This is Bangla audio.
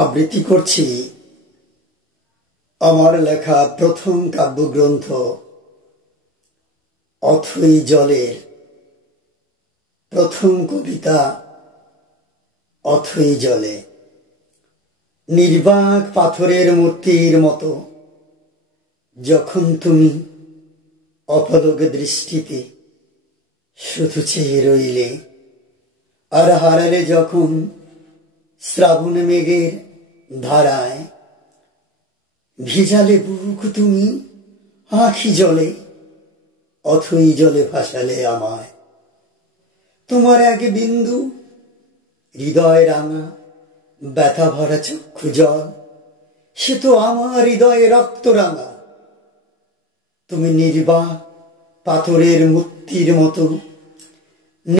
আবৃত্তি করছি আমার লেখা প্রথম কাব্যগ্রন্থ অথৈ জলের প্রথম কবিতা অথৈ জলে। নির্বাক পাথরের মূর্তির মতো যখন তুমি অপলক দৃষ্টিতে শুধু চেয়ে রইলে, আর হারালে যখন শ্রাবণ মেঘের ধারায়, ভিজালে বুক তুমি আঁখি জলে, অথৈ জলে ভাসালে আমায়। তোমার এক বিন্দু হৃদয় রাঙা ব্যথা ভরা চক্ষু জল, সে তো আমার হৃদয়ে রক্ত রাঙা। তুমি নির্বাক পাথরের মূর্তির মতো